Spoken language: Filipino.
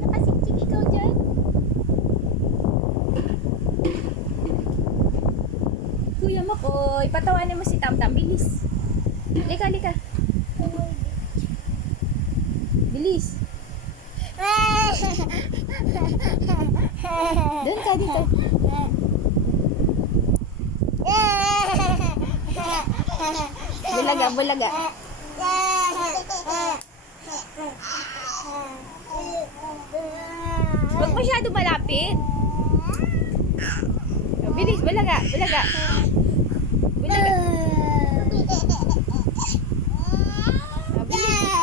Nakasiksik ikaw dyan. Kuya Makoy, patawanin mo si Tamtam. Bilis. Lika, lika. Bilis. Doon ka dito. Bulaga, bulaga. Huwag masyado malapit. Bilis, bulaga, bulaga. Bulaga. Bilis.